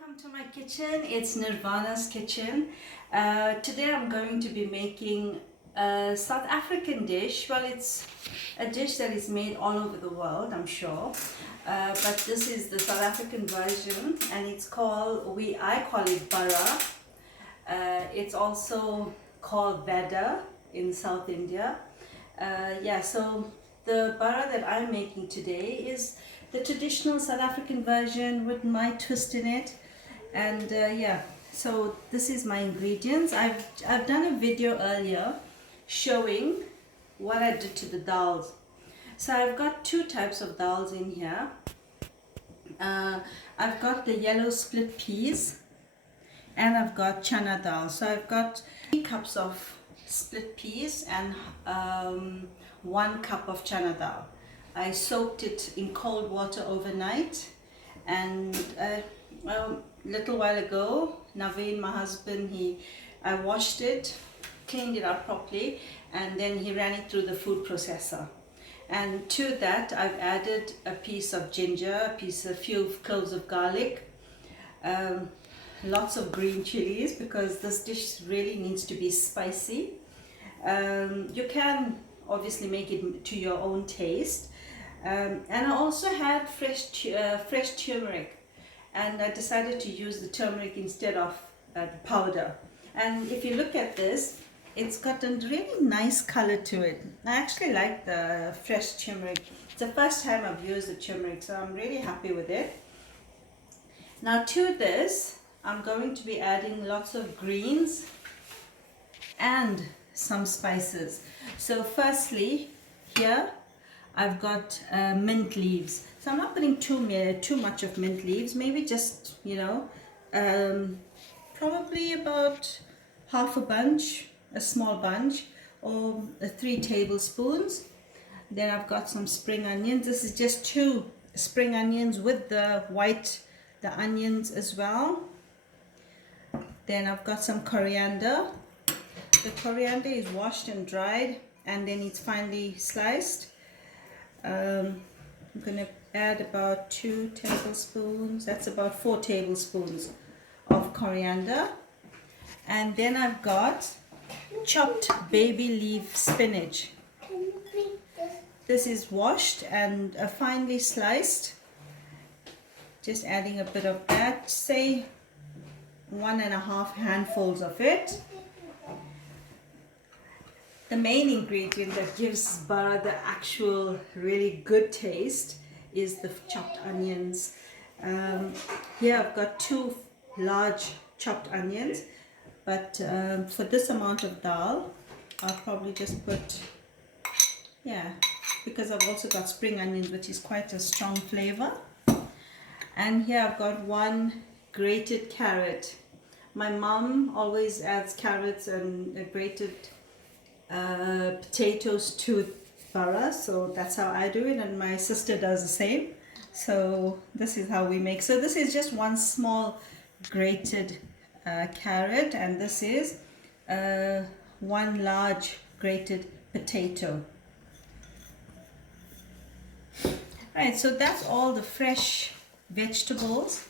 Welcome to my kitchen. It's Nirvana's kitchen. Today I'm going to be making a South African dish. Well, it's a dish that is made all over the world, I'm sure. But this is the South African version, and it's called, I call it Bara. It's also called Veda in South India. So the Bara that I'm making today is the traditional South African version with my twist in it. And so this is my ingredients. I've done a video earlier showing what I did to the dhals. So I've got two types of dhals in here. I've got the yellow split peas and I've got chana dal. So I've got 3 cups of split peas and 1 cup of chana dal. I soaked it in cold water overnight, and a little while ago, Naveen, my husband, I washed it, cleaned it up properly, and then he ran it through the food processor. And to that, I've added a piece of ginger, a few cloves of garlic, lots of green chilies, because this dish really needs to be spicy. You can obviously make it to your own taste. And I also had fresh turmeric, and I decided to use the turmeric instead of the powder. And if you look at this, it's got a really nice color to it. I actually like the fresh turmeric. It's the first time I've used the turmeric, so I'm really happy with it. Now to this, I'm going to be adding lots of greens and some spices. So firstly, here I've got mint leaves. So I'm not putting too much of mint leaves, maybe just, probably about half a bunch, a small bunch, or 3 tablespoons. Then I've got some spring onions. This is just 2 spring onions with the onions as well. Then I've got some coriander. The coriander is washed and dried, and then it's finely sliced. I'm going to add about 2 tablespoons, that's about 4 tablespoons of coriander. And then I've got chopped baby leaf spinach. This is washed and finely sliced. Just adding a bit of that, say 1.5 handfuls of it. The main ingredient that gives bara the actual really good taste is the chopped onions. Here I've got 2 large chopped onions, but for this amount of dal, I'll probably just put, because I've also got spring onions, which is quite a strong flavor. And here I've got 1 grated carrot. My mom always adds carrots and grated potatoes to bara, so that's how I do it, and my sister does the same. So this is how we make. So this is just 1 small grated carrot, and this is 1 large grated potato. Right, so that's all the fresh vegetables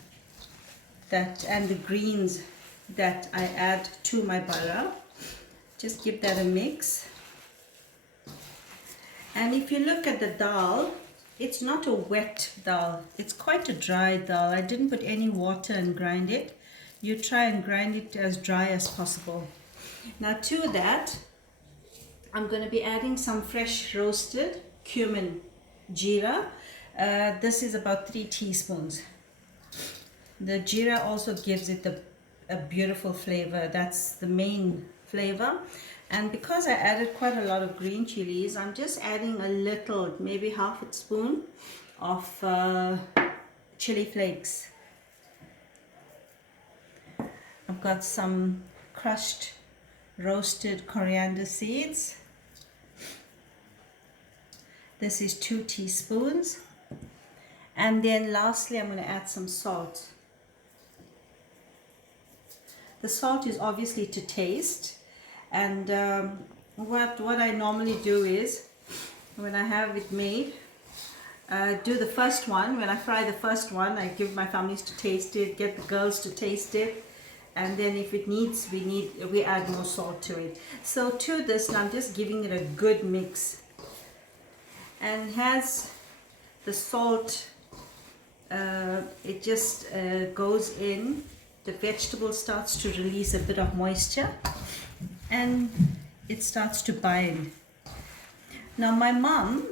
and the greens that I add to my bara. Just give that a mix. And if you look at the dal, it's not a wet dal, it's quite a dry dal. I didn't put any water and grind it. You try and grind it as dry as possible. Now to that, I'm going to be adding some fresh roasted cumin, jeera. This is about 3 teaspoons. The jeera also gives it a beautiful flavor. That's the main flavor. And because I added quite a lot of green chilies, I'm just adding a little, maybe half a spoon of chili flakes. I've got some crushed roasted coriander seeds. This is 2 teaspoons. And then lastly, I'm going to add some salt. The salt is obviously to taste. And what I normally do is, when I have it made, do the first one. When I fry the first one, I give my families to taste it, get the girls to taste it, and then if it needs, we add more salt to it. So to this, now I'm just giving it a good mix, and has the salt, it just goes in. The vegetable starts to release a bit of moisture, and it starts to bind. Now my mom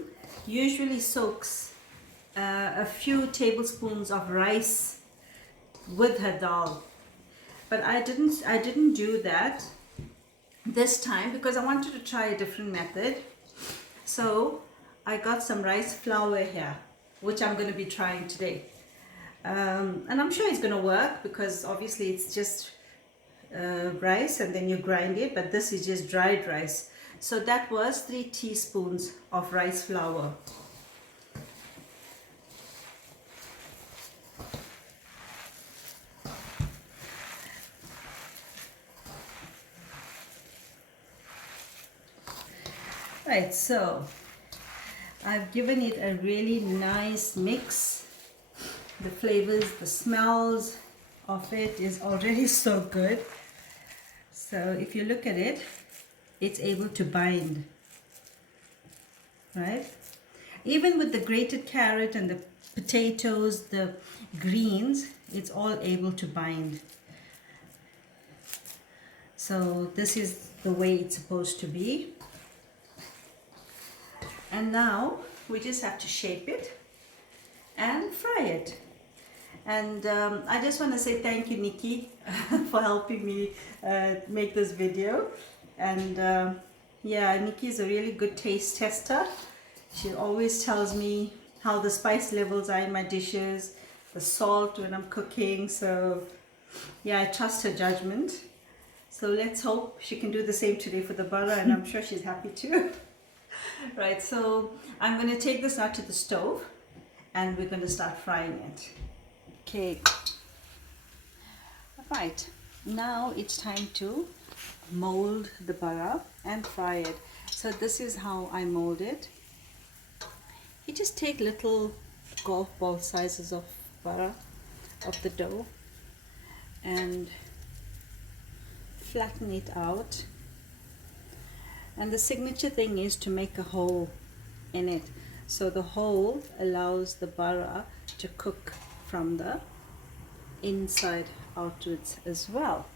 usually soaks a few tablespoons of rice with her dal, but I didn't do that this time because I wanted to try a different method. So I got some rice flour here, which I'm going to be trying today, and I'm sure it's going to work because obviously it's just rice and then you grind it, but this is just dried rice. So that was 3 teaspoons of rice flour. Right, so I've given it a really nice mix. The flavors, the smells of it is already so good. So if you look at it, it's able to bind, right? Even with the grated carrot and the potatoes, the greens, it's all able to bind. So this is the way it's supposed to be. And now we just have to shape it and fry it. And I just want to say thank you, Nikki, for helping me make this video. And yeah, Nikki is a really good taste tester. She always tells me how the spice levels are in my dishes, the salt when I'm cooking. So yeah, I trust her judgment. So let's hope she can do the same today for the bara, and I'm sure she's happy too. Right, so I'm going to take this out to the stove and we're going to start frying it. Okay. Right, now it's time to mold the bara and fry it. So this is how I mold it. You just take little golf ball sizes of bara, of the dough, and flatten it out. And the signature thing is to make a hole in it. So the hole allows the bara to cook from the inside outwards as well.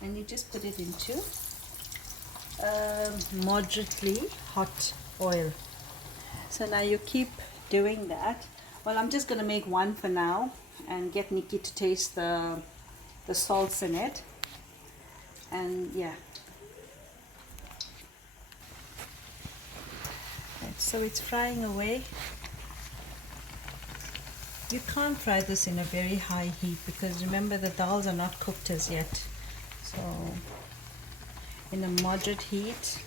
And you just put it into moderately hot oil. So now you keep doing that. Well, I'm just going to make one for now and get Nikki to taste the salts in it. And yeah. So it's frying away. You can't fry this in a very high heat because remember the dals are not cooked as yet. So in a moderate heat,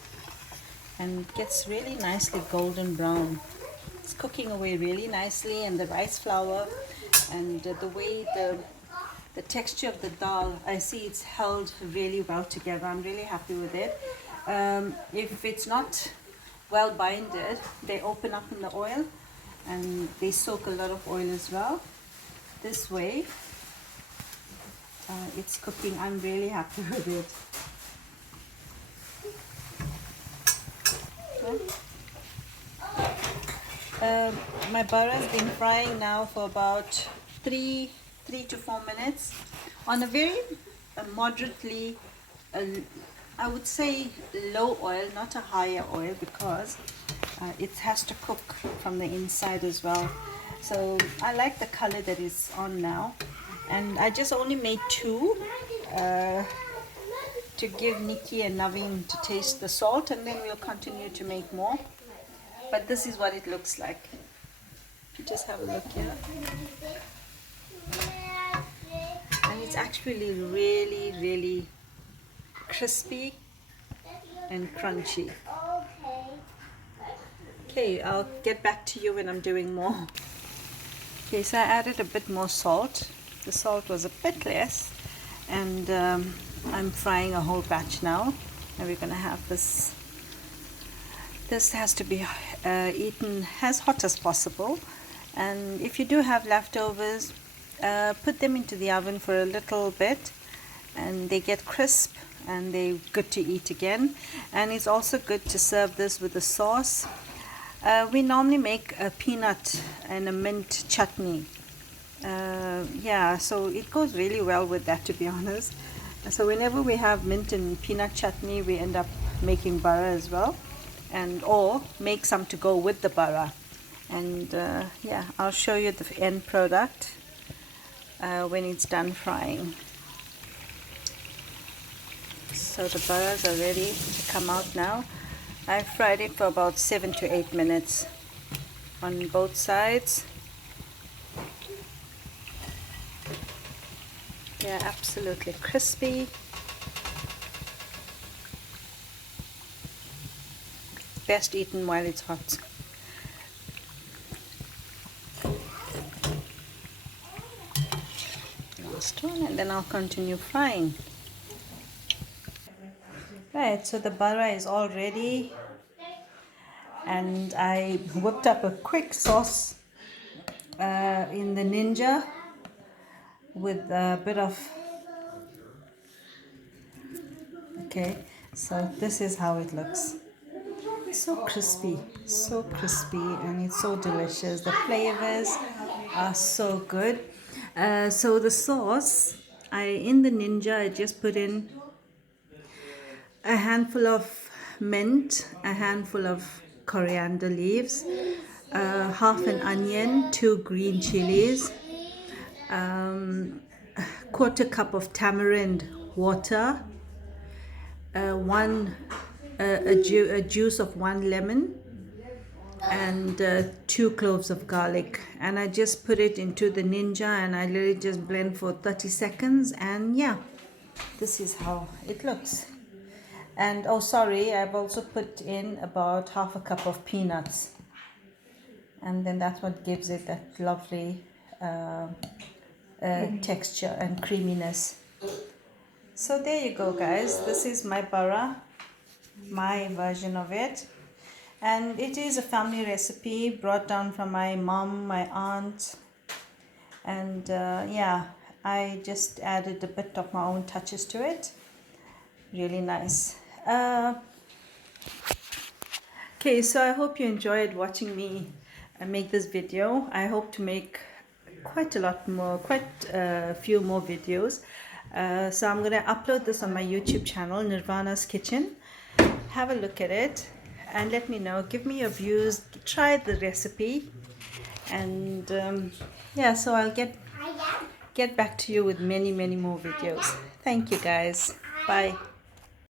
and it gets really nicely golden brown. It's cooking away really nicely, and the rice flour and the way the texture of the dal, I see it's held really well together. I'm really happy with it. If it's not well binded, they open up in the oil and they soak a lot of oil as well. This way it's cooking. I'm really happy with it. Okay. My bara has been frying now for about 3 to 4 minutes on a very moderately I would say low oil, not a higher oil, because it has to cook from the inside as well. So I like the color that is on now, and I just only made 2 to give Nikki and Naveen to taste the salt, and then we'll continue to make more. But this is what it looks like. You just have a look here. And it's actually really, really crispy and crunchy. Okay, I'll get back to you when I'm doing more. Okay, so I added a bit more salt. The salt was a bit less, and I'm frying a whole batch now, and we're gonna have this. This has to be eaten as hot as possible, And if you do have leftovers, put them into the oven for a little bit and they get crisp and they're good to eat again. And it's also good to serve this with a sauce. We normally make a peanut and a mint chutney. Yeah, so it goes really well with that, to be honest. So whenever we have mint and peanut chutney, we end up making bara as well, and or make some to go with the bara. And yeah, I'll show you the end product when it's done frying. So the baras are ready to come out now. I fried it for about 7 to 8 minutes on both sides. They're absolutely crispy. Best eaten while it's hot. Last one, and then I'll continue frying. Right, so the bara is all ready, and I whipped up a quick sauce in the Ninja with a bit of, okay, so this is how it looks. So crispy, and it's so delicious. The flavors are so good. So the sauce, in the Ninja, I just put in a handful of mint, a handful of coriander leaves, half an onion, 2 green chilies, quarter cup of tamarind water, a juice of 1 lemon, and 2 cloves of garlic. And I just put it into the Ninja and I let it just blend for 30 seconds, and yeah, this is how it looks. And oh sorry, I've also put in about half a cup of peanuts, and then that's what gives it that lovely texture and creaminess. So there you go, guys. This is my bara, my version of it, and it is a family recipe brought down from my mom, my aunt, and yeah, I just added a bit of my own touches to it. Really nice. Okay, so I hope you enjoyed watching me make this video. I hope to make quite a few more videos. So I'm going to upload this on my YouTube channel, Nirvana's Kitchen. Have a look at it and let me know. Give me your views. Try the recipe, and yeah, so I'll get back to you with many more videos. Thank you, guys. Bye.